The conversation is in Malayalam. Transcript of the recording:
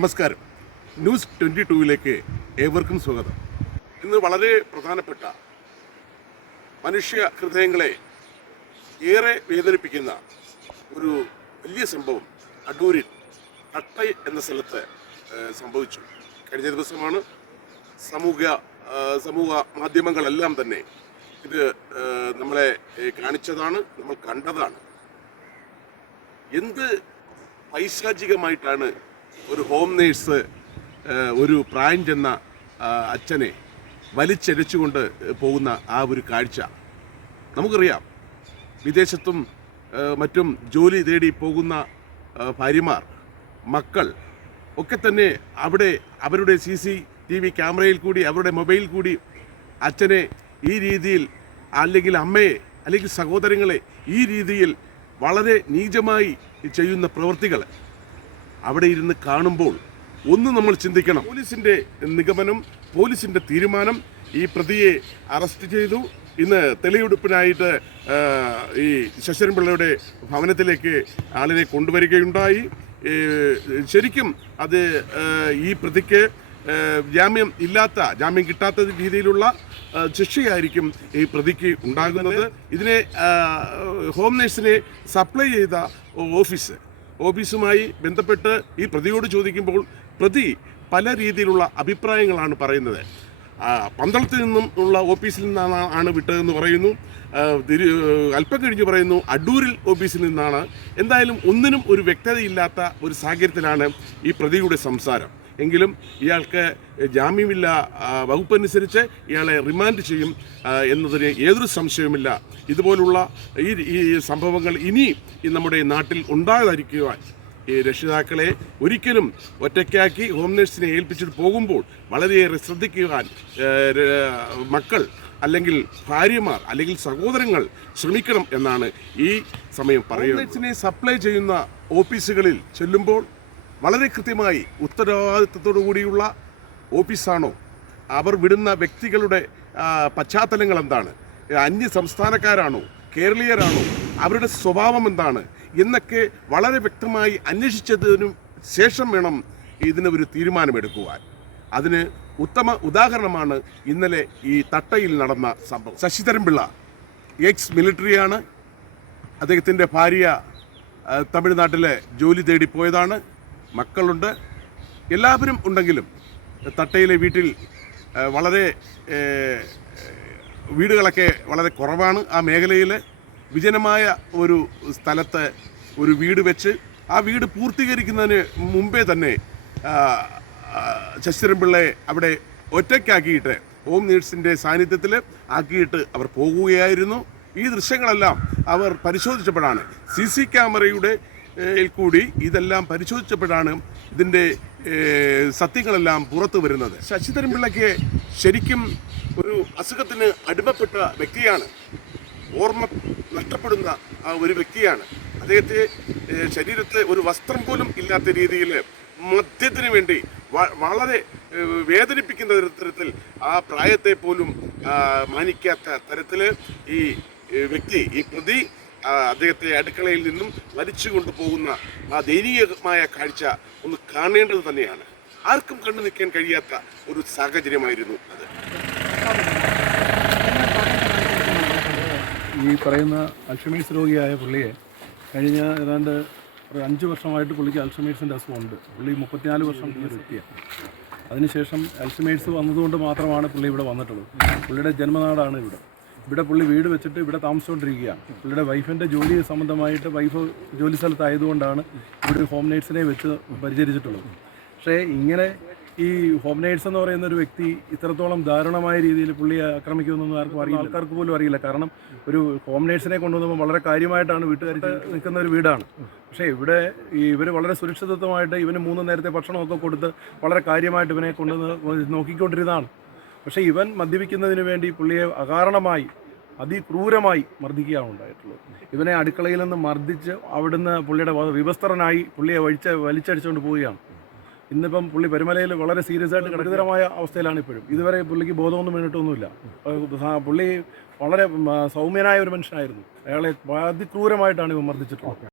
നമസ്കാരം. ന്യൂസ് ട്വന്റി ടൂവിലേക്ക് ഏവർക്കും സ്വാഗതം. ഇന്ന് വളരെ പ്രധാനപ്പെട്ട മനുഷ്യ ഹൃദയങ്ങളെ ഏറെ വേദനിപ്പിക്കുന്ന ഒരു വലിയ സംഭവം അടൂരിൽ അട്ടൈ എന്ന സ്ഥലത്ത് സംഭവിച്ചു. കഴിഞ്ഞ ദിവസമാണ് സമൂഹ സമൂഹ മാധ്യമങ്ങളെല്ലാം തന്നെ ഇത് നമ്മളെ കാണിച്ചതാണ് നമ്മൾ കണ്ടതാണ്. എന്ത് പൈശാചികമായിട്ടാണ് ഒരു ഹോം നേഴ്സ് ഒരു പ്രായം ചെന്ന അച്ഛനെ വലിച്ചെടിച്ചുകൊണ്ട് പോകുന്ന ആ ഒരു കാഴ്ച നമുക്കറിയാം. വിദേശത്തും മറ്റും ജോലി തേടി പോകുന്ന ഭാര്യമാർ മക്കൾ ഒക്കെ തന്നെ അവിടെ അവരുടെ സി സി ടി വി ക്യാമറയിൽ കൂടി അവരുടെ മൊബൈൽ കൂടി അച്ഛനെ ഈ രീതിയിൽ അല്ലെങ്കിൽ അമ്മയെ അല്ലെങ്കിൽ സഹോദരങ്ങളെ ഈ രീതിയിൽ വളരെ നീചമായി ചെയ്യുന്ന പ്രവൃത്തികൾ അവിടെ ഇരുന്ന് കാണുമ്പോൾ ഒന്ന് നമ്മൾ ചിന്തിക്കണം. പോലീസിന്റെ നിഗമനം പോലീസിന്റെ തീരുമാനം ഈ പ്രതിയെ അറസ്റ്റ് ചെയ്തു. ഇന്ന് തെളിവെടുപ്പിനായിട്ട് ഈ ശശരൻപിള്ളയുടെ ഭവനത്തിലേക്ക് ആളിനെ കൊണ്ടുവരികയുണ്ടായി. ശരിക്കും അത് ഈ പ്രതിക്ക് ജാമ്യം ഇല്ലാത്ത ജാമ്യം കിട്ടാത്ത രീതിയിലുള്ള ശിക്ഷയായിരിക്കും ഈ പ്രതിക്ക് ഉണ്ടാകുന്നത്. ഇതിനെ ഹോം നേഴ്സിനെ സപ്ലൈ ചെയ്ത ഓഫീസ് ഓഫീസുമായി ബന്ധപ്പെട്ട് ഈ പ്രതിയോട് ചോദിക്കുമ്പോൾ പ്രതി പല രീതിയിലുള്ള അഭിപ്രായങ്ങളാണ് പറയുന്നത്. പന്തളത്തിൽ നിന്നും ഉള്ള ഓഫീസിൽ നിന്നാണ് ആണ് വിട്ടതെന്ന് പറയുന്നു. തിരു അല്പം കഴിഞ്ഞ് പറയുന്നു അടൂരിൽ ഓഫീസിൽ നിന്നാണ്. എന്തായാലും ഒന്നിനും ഒരു വ്യക്തതയില്ലാത്ത ഒരു സാഹചര്യത്തിലാണ് ഈ പ്രതിയുടെ സംസാരം. എങ്കിലും ഇയാൾക്ക് ജാമ്യമില്ല വകുപ്പനുസരിച്ച് ഇയാളെ റിമാൻഡ് ചെയ്യും എന്നതിന് ഏതൊരു സംശയവുമില്ല. ഇതുപോലുള്ള ഈ ഈ സംഭവങ്ങൾ ഇനി നമ്മുടെ നാട്ടിൽ ഉണ്ടാകാതിരിക്കുവാൻ ഈ രക്ഷിതാക്കളെ ഒരിക്കലും ഒറ്റയ്ക്കാക്കി ഹോം നേഴ്സിനെ ഏൽപ്പിച്ചിട്ട് പോകുമ്പോൾ വളരെയേറെ ശ്രദ്ധിക്കുവാൻ മക്കൾ അല്ലെങ്കിൽ ഭാര്യമാർ അല്ലെങ്കിൽ സഹോദരങ്ങൾ ശ്രമിക്കണം എന്നാണ് ഈ സമയം പറയുന്നത്. സപ്ലൈ ചെയ്യുന്ന ഓഫീസുകളിൽ ചെല്ലുമ്പോൾ വളരെ കൃത്യമായി ഉത്തരവാദിത്വത്തോടു കൂടിയുള്ള ഓഫീസാണോ? അവർ വിടുന്ന വ്യക്തികളുടെ പശ്ചാത്തലങ്ങൾ എന്താണ്? അന്യ സംസ്ഥാനക്കാരാണോ? കേരളീയരാണോ? അവരുടെ സ്വഭാവം എന്താണ്? എന്നൊക്കെ വളരെ വ്യക്തമായി അന്വേഷിച്ചതിനു ശേഷം വേണം ഇതിന് ഒരു തീരുമാനമെടുക്കുവാൻ. അതിന് ഉത്തമ ഉദാഹരണമാണ് ഇന്നലെ ഈ തട്ടയിൽ നടന്ന സംഭവം. ശശിധരൻപിള്ള എക്സ് മിലിറ്ററിയാണ് അദ്ദേഹത്തിന്റെ ഭാര്യ തമിഴ്നാട്ടിലെ ജോലി തേടി പോയതാണ്. മക്കളുണ്ട്. എല്ലാവരും ഉണ്ടെങ്കിലും തട്ടയിലെ വീട്ടിൽ വളരെ വീടുകളൊക്കെ വളരെ കുറവാണ്. ആ മേഖലയിൽ വിജനമായ ഒരു സ്ഥലത്ത് ഒരു വീട് വെച്ച് ആ വീട് പൂർത്തീകരിക്കുന്നതിന് മുമ്പേ തന്നെ ശശിരംപിള്ളയെ അവിടെ ഒറ്റയ്ക്കാക്കിയിട്ട് ഹോം നീഡ്സിന്റെ സാന്നിധ്യത്തിൽ ആക്കിയിട്ട് അവർ പോകുകയായിരുന്നു. ഈ ദൃശ്യങ്ങളെല്ലാം അവർ പരിശോധിച്ചപ്പോഴാണ് സി സി ക്യാമറയുടെ കൂടി ഇതെല്ലാം പരിശോധിച്ചപ്പോഴാണ് ഇതിന്റെ സത്യങ്ങളെല്ലാം പുറത്തു വരുന്നത്. ശശിധരൻപിള്ളയ്ക്ക് ശരിക്കും ഒരു അസുഖത്തിന് അടിമപ്പെട്ട വ്യക്തിയാണ്. ഓർമ്മ നഷ്ടപ്പെടുന്ന ഒരു വ്യക്തിയാണ്. അദ്ദേഹത്തെ ശരീരത്തെ ഒരു വസ്ത്രം പോലും ഇല്ലാത്ത രീതിയിൽ മദ്യത്തിന് വേണ്ടി വളരെ വേദനിപ്പിക്കുന്ന തരത്തിൽ ആ പ്രായത്തെ പോലും മാനിക്കാത്ത തരത്തിൽ ഈ വ്യക്തി ഈ പ്രതി അദ്ദേഹത്തെ അടുക്കളയിൽ നിന്നും വലിച്ചു കൊണ്ടുപോകുന്ന ആ ദയനീയമായ കാഴ്ച ഒന്ന് കാണേണ്ടത് തന്നെയാണ്. ആർക്കും കണ്ടു നിൽക്കാൻ കഴിയാത്ത ഒരു സാഹചര്യമായിരുന്നു അത്. ഈ പറയുന്ന അൽഷമീസ് രോഗിയായ പുള്ളിയെ കഴിഞ്ഞ ഏതാണ്ട് ഒരു അഞ്ച് വർഷമായിട്ട് പുള്ളിക്ക് അൽഷമേഴ്സിന്റെ അസുഖമുണ്ട്. പുള്ളി മുപ്പത്തിനാല് വർഷം പുള്ളി വ്യക്തിയാണ്. അതിനുശേഷം അൽഷമേഴ്സ് വന്നതുകൊണ്ട് മാത്രമാണ് പുള്ളി ഇവിടെ വന്നിട്ടുള്ളത്. പുള്ളിയുടെ ജന്മനാടാണ് ഇവിടെ. ഇവിടെ പുള്ളി വീട് വെച്ചിട്ട് ഇവിടെ താമസിച്ചുകൊണ്ടിരിക്കുകയാണ് പുള്ളിയുടെ വൈഫിന്റെ ജോലി സംബന്ധമായിട്ട് വൈഫ് ജോലി സ്ഥലത്തായതുകൊണ്ടാണ് ഇവിടെ ഹോം നേഴ്സിനെ വെച്ച് പരിചരിച്ചിട്ടുള്ളത്. പക്ഷേ ഇങ്ങനെ ഈ ഹോം നേഴ്സ് എന്ന് പറയുന്ന ഒരു വ്യക്തി ഇത്രത്തോളം ദാരുണമായ രീതിയിൽ പുള്ളിയെ ആക്രമിക്കുമെന്നൊന്നും ആർക്കും അറിയില്ല. ആൾക്കാർക്ക് പോലും അറിയില്ല. കാരണം ഒരു ഹോം നേഴ്സിനെ കൊണ്ടുവന്നപ്പോൾ വളരെ കാര്യമായിട്ടാണ് വീട്ടുകാർ നിൽക്കുന്ന ഒരു വീടാണ്. പക്ഷേ ഇവിടെ ഇവർ വളരെ സുരക്ഷിതത്വമായിട്ട് ഇവന് മൂന്ന് നേരത്തെ ഭക്ഷണമൊക്കെ കൊടുത്ത് വളരെ കാര്യമായിട്ട് ഇവനെ കൊണ്ടുവന്ന് നോക്കിക്കൊണ്ടിരുന്നതാണ്. പക്ഷേ ഇവൻ മദ്യപിക്കുന്നതിന് വേണ്ടി പുള്ളിയെ അകാരണമായി അതിക്രൂരമായി മർദ്ദിക്കുകയാണ് ഉണ്ടായിട്ടുള്ളത്. ഇവനെ അടുക്കളയിൽ നിന്ന് മർദ്ദിച്ച് അവിടുന്ന് പുള്ളിയുടെ വിവസ്ത്രനായി പുള്ളിയെ വലിച്ച വലിച്ചടിച്ചുകൊണ്ട് പോവുകയാണ്. ഇന്നിപ്പം പുള്ളി പെരുമലയിൽ വളരെ സീരിയസ് ആയിട്ട് ഗുരുതരമായ അവസ്ഥയിലാണ് ഇപ്പോഴും. ഇതുവരെ പുള്ളിക്ക് ബോധമൊന്നും വീണിട്ടൊന്നുമില്ല. പുള്ളി വളരെ സൗമ്യനായ ഒരു മനുഷ്യനായിരുന്നു. അയാളെ അതിക്രൂരമായിട്ടാണ് ഇവ മർദ്ദിച്ചിട്ടുള്ളത്.